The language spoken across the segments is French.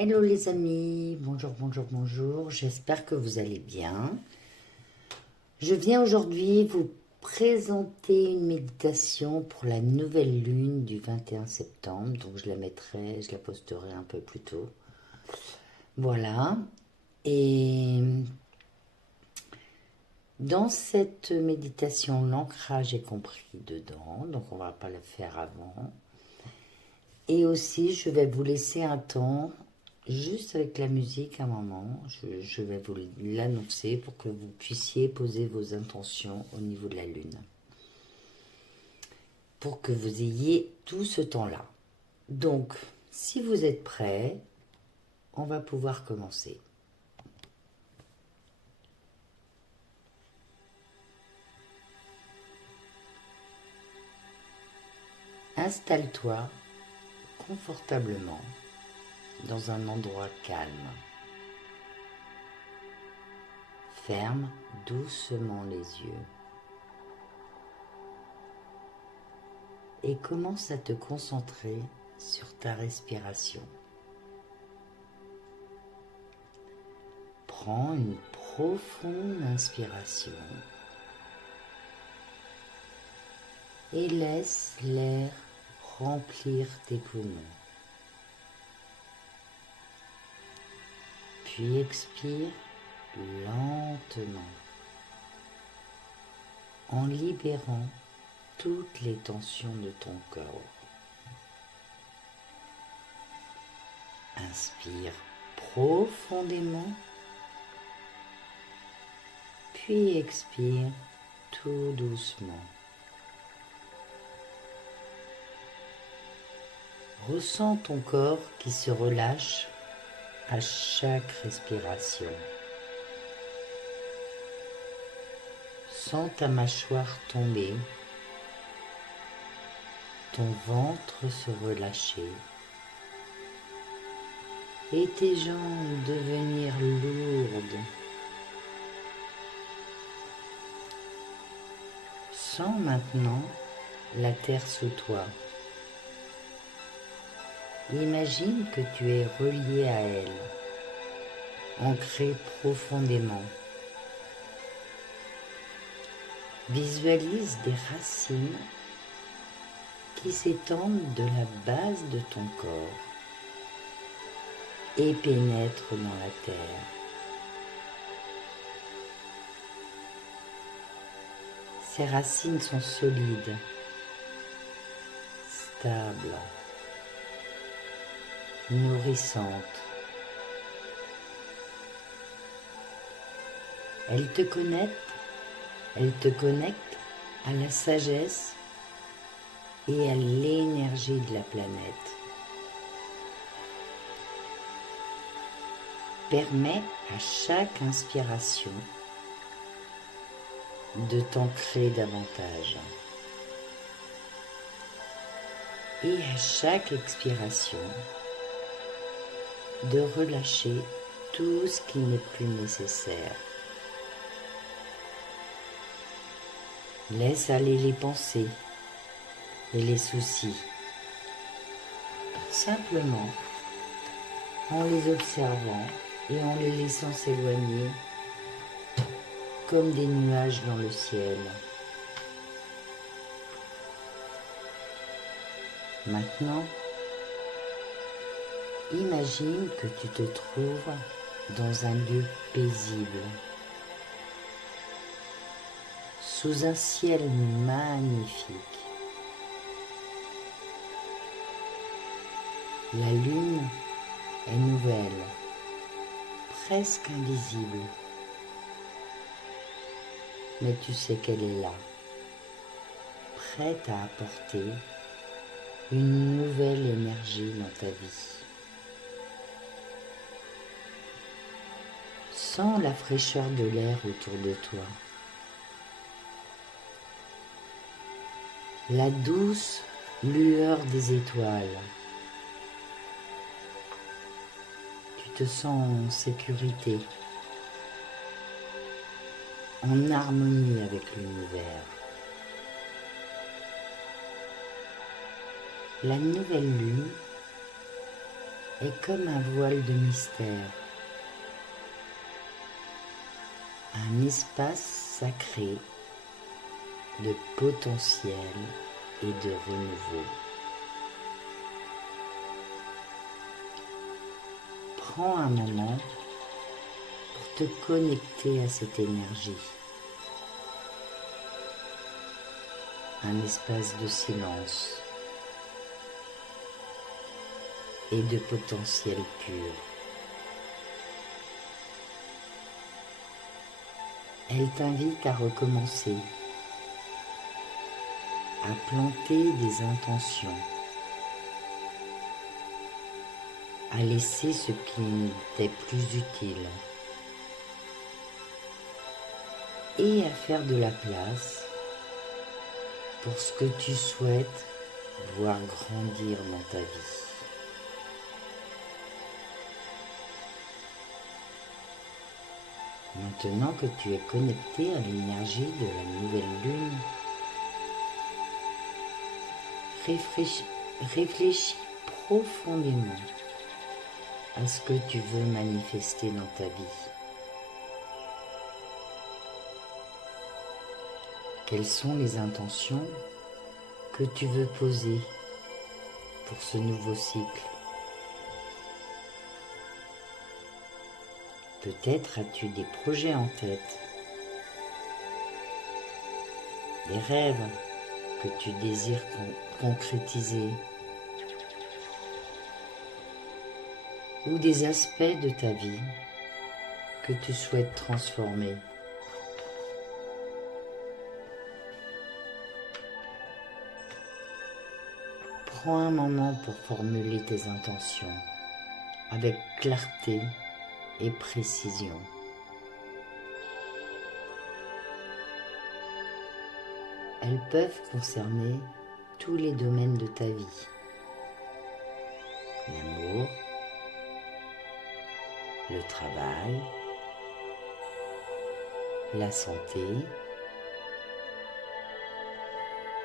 Hello les amis, bonjour, bonjour, bonjour, j'espère que vous allez bien. Je viens aujourd'hui vous présenter une méditation pour la nouvelle lune du 21 septembre, donc je la posterai un peu plus tôt. Voilà, et dans cette méditation, l'ancrage est compris dedans, donc on ne va pas le faire avant. Et aussi, je vais vous laisser un temps, juste avec la musique, un moment. Je vais vous l'annoncer pour que vous puissiez poser vos intentions au niveau de la lune. Pour que vous ayez tout ce temps-là. Donc, si vous êtes prêts, on va pouvoir commencer. Installe-toi confortablement dans un endroit calme. Ferme doucement les yeux et commence à te concentrer sur ta respiration. Prends une profonde inspiration et laisse l'air remplir tes poumons. Puis expire lentement en libérant toutes les tensions de ton corps. Inspire profondément, puis expire tout doucement. Ressens ton corps qui se relâche à chaque respiration. Sens ta mâchoire tomber, ton ventre se relâcher et tes jambes devenir lourdes. Sens maintenant la terre sous toi. Imagine que tu es relié à elle, ancré profondément. Visualise des racines qui s'étendent de la base de ton corps et pénètrent dans la terre. Ces racines sont solides, stables, nourrissantes. Elles te connectent à la sagesse et à l'énergie de la planète. Permets à chaque inspiration de t'ancrer davantage. Et à chaque expiration, de relâcher tout ce qui n'est plus nécessaire. Laisse aller les pensées et les soucis, simplement en les observant et en les laissant s'éloigner comme des nuages dans le ciel. Maintenant, imagine que tu te trouves dans un lieu paisible, sous un ciel magnifique. La lune est nouvelle, presque invisible, mais tu sais qu'elle est là, prête à apporter une nouvelle énergie dans ta vie. Sens la fraîcheur de l'air autour de toi, la douce lueur des étoiles. Tu te sens en sécurité, en harmonie avec l'univers. La nouvelle lune est comme un voile de mystère, un espace sacré de potentiel et de renouveau. Prends un moment pour te connecter à cette énergie. Un espace de silence et de potentiel pur. Elle t'invite à recommencer, à planter des intentions, à laisser ce qui t'est plus utile et à faire de la place pour ce que tu souhaites voir grandir dans ta vie. Maintenant que tu es connecté à l'énergie de la nouvelle lune, réfléchis profondément à ce que tu veux manifester dans ta vie. Quelles sont les intentions que tu veux poser pour ce nouveau cycle? Peut-être as-tu des projets en tête, des rêves que tu désires concrétiser, ou des aspects de ta vie que tu souhaites transformer. Prends un moment pour formuler tes intentions avec clarté et précision. Elles peuvent concerner tous les domaines de ta vie. L'amour, le travail, la santé,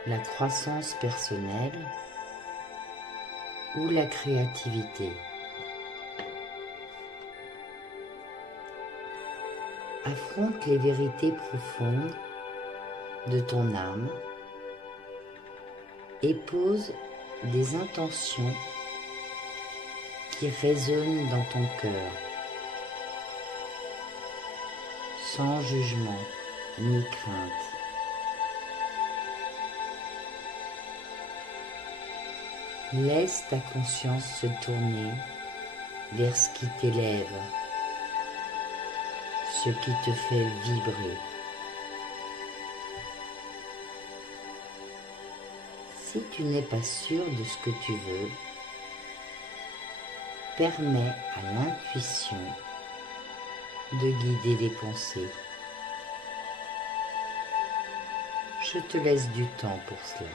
la croissance personnelle ou la créativité. Affronte les vérités profondes de ton âme et pose des intentions qui résonnent dans ton cœur, sans jugement ni crainte. Laisse ta conscience se tourner vers ce qui t'élève, ce qui te fait vibrer. Si tu n'es pas sûr de ce que tu veux, permets à l'intuition de guider les pensées. Je te laisse du temps pour cela.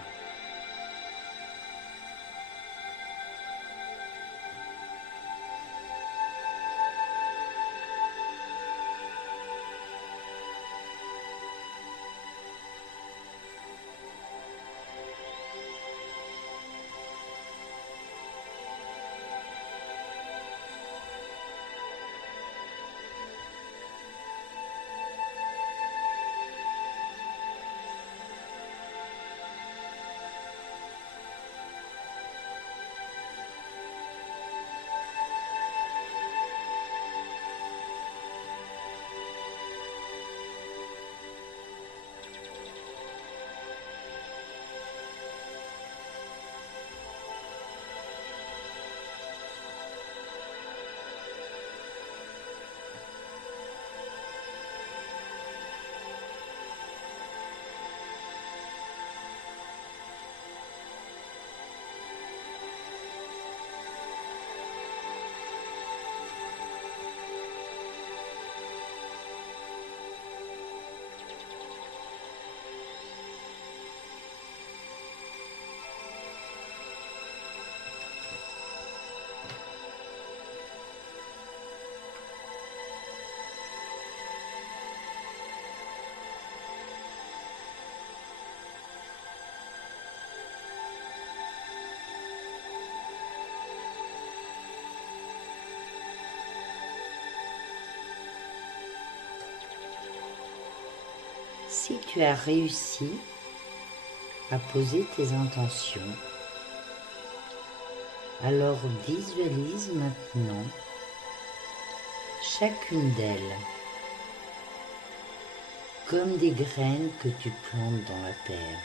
si tu as réussi à poser tes intentions, alors visualise maintenant chacune d'elles comme des graines que tu plantes dans la terre.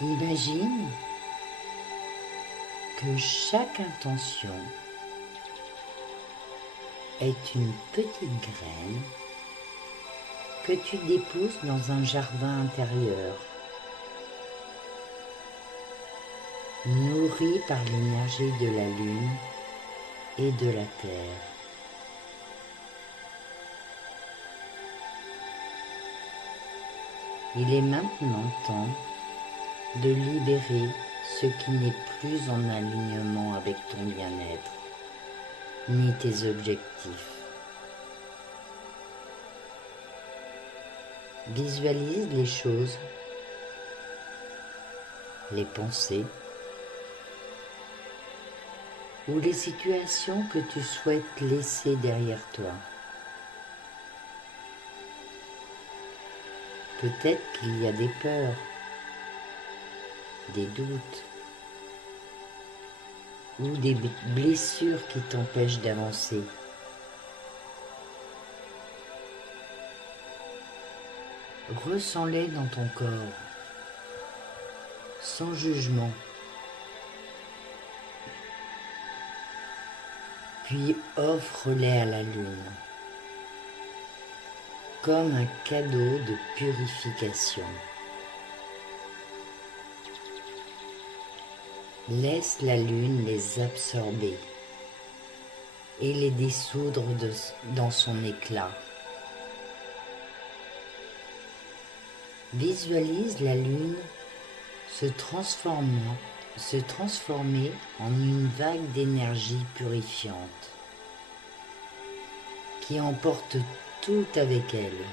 Imagine que chaque intention est une petite graine que tu déposes dans un jardin intérieur, nourri par l'énergie de la lune et de la terre. Il est maintenant temps de libérer ce qui n'est plus en alignement avec ton bien-être, ni tes objectifs. Visualise les choses, les pensées ou les situations que tu souhaites laisser derrière toi. Peut-être qu'il y a des peurs, des doutes ou des blessures qui t'empêchent d'avancer. Ressens-les dans ton corps, sans jugement. Puis offre-les à la lune, comme un cadeau de purification. Laisse la lune les absorber et les dissoudre dans son éclat. Visualise la lune se transformer en une vague d'énergie purifiante qui emporte tout avec elle,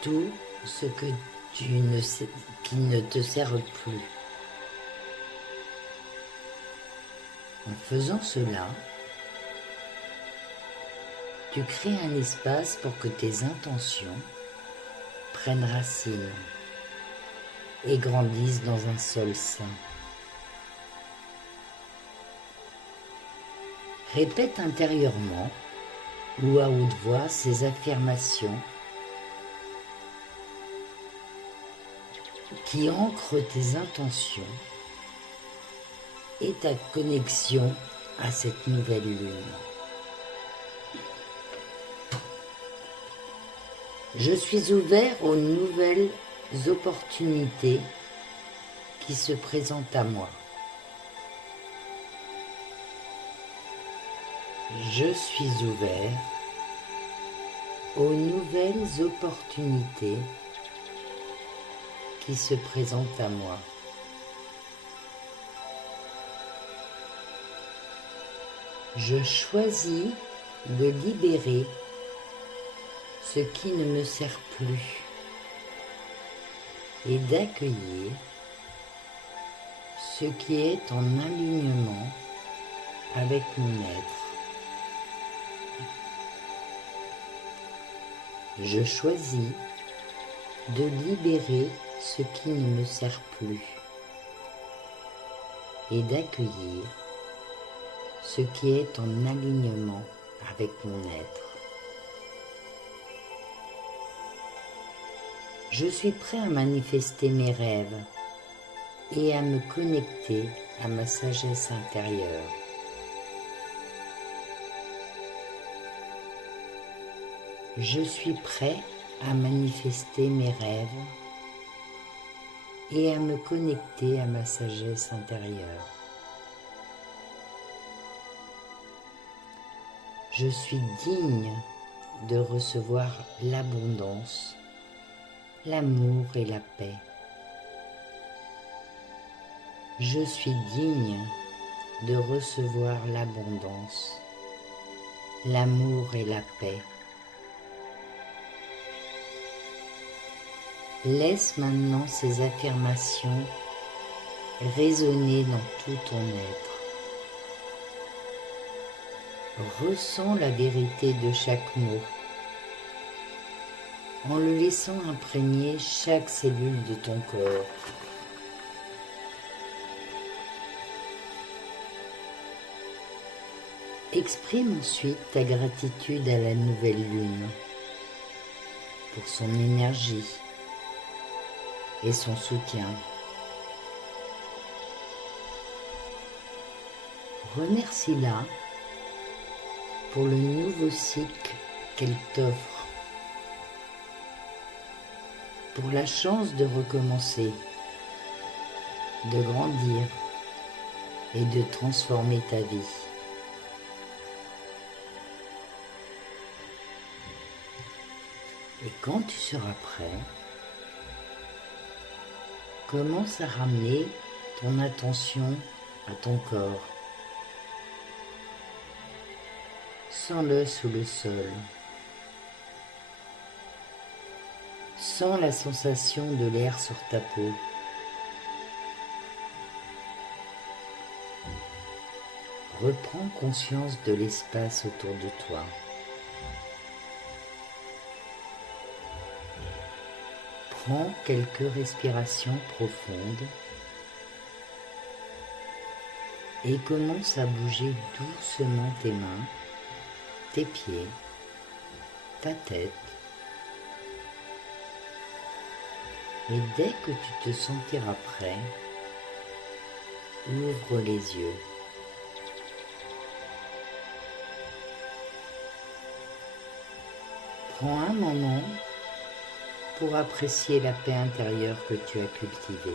tout ce que qui ne te sert plus. En faisant cela, tu crées un espace pour que tes intentions prennent racine et grandissent dans un sol sain. Répète intérieurement ou à haute voix ces affirmations qui ancrent tes intentions et ta connexion à cette nouvelle lune. Je suis ouvert aux nouvelles opportunités qui se présentent à moi. Je suis ouvert aux nouvelles opportunités qui se présentent à moi. Je choisis de libérer ce qui ne me sert plus et d'accueillir ce qui est en alignement avec mon être. Je choisis de libérer ce qui ne me sert plus et d'accueillir ce qui est en alignement avec mon être. Je suis prêt à manifester mes rêves et à me connecter à ma sagesse intérieure. Je suis prêt à manifester mes rêves et à me connecter à ma sagesse intérieure. Je suis digne de recevoir l'abondance, l'amour et la paix. Je suis digne de recevoir l'abondance, l'amour et la paix. Laisse maintenant ces affirmations résonner dans tout ton être. Ressens la vérité de chaque mot, en le laissant imprégner chaque cellule de ton corps. Exprime ensuite ta gratitude à la nouvelle lune pour son énergie et son soutien. Remercie-la pour le nouveau cycle qu'elle t'offre, pour la chance de recommencer, de grandir et de transformer ta vie. Et quand tu seras prêt, commence à ramener ton attention à ton corps. Sens-le sous le sol. Sens la sensation de l'air sur ta peau. Reprends conscience de l'espace autour de toi. Prends quelques respirations profondes et commence à bouger doucement tes mains, tes pieds, ta tête. Et dès que tu te sentiras prêt, ouvre les yeux. Prends un moment pour apprécier la paix intérieure que tu as cultivée.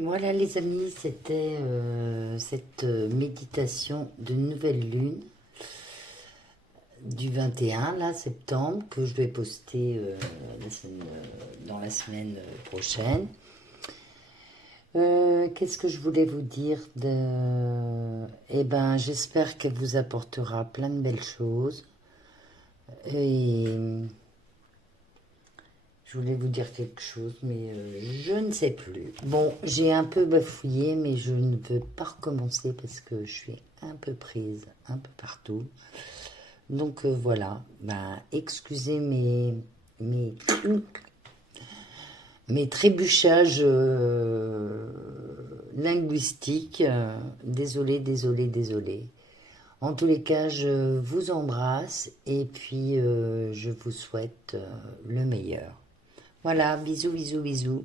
Voilà les amis, c'était cette méditation de nouvelle lune du 21 là, septembre que je vais poster dans la semaine prochaine. Qu'est-ce que je voulais vous dire Eh ben, j'espère qu'elle vous apportera plein de belles choses. Et je voulais vous dire quelque chose, mais je ne sais plus. Bon, j'ai un peu bafouillé, mais je ne veux pas recommencer parce que je suis un peu prise, un peu partout. Donc voilà, ben, excusez mes trébuchages linguistiques. Désolée, désolée, désolée. En tous les cas, je vous embrasse et puis je vous souhaite le meilleur. Voilà, bisous, bisous, bisous.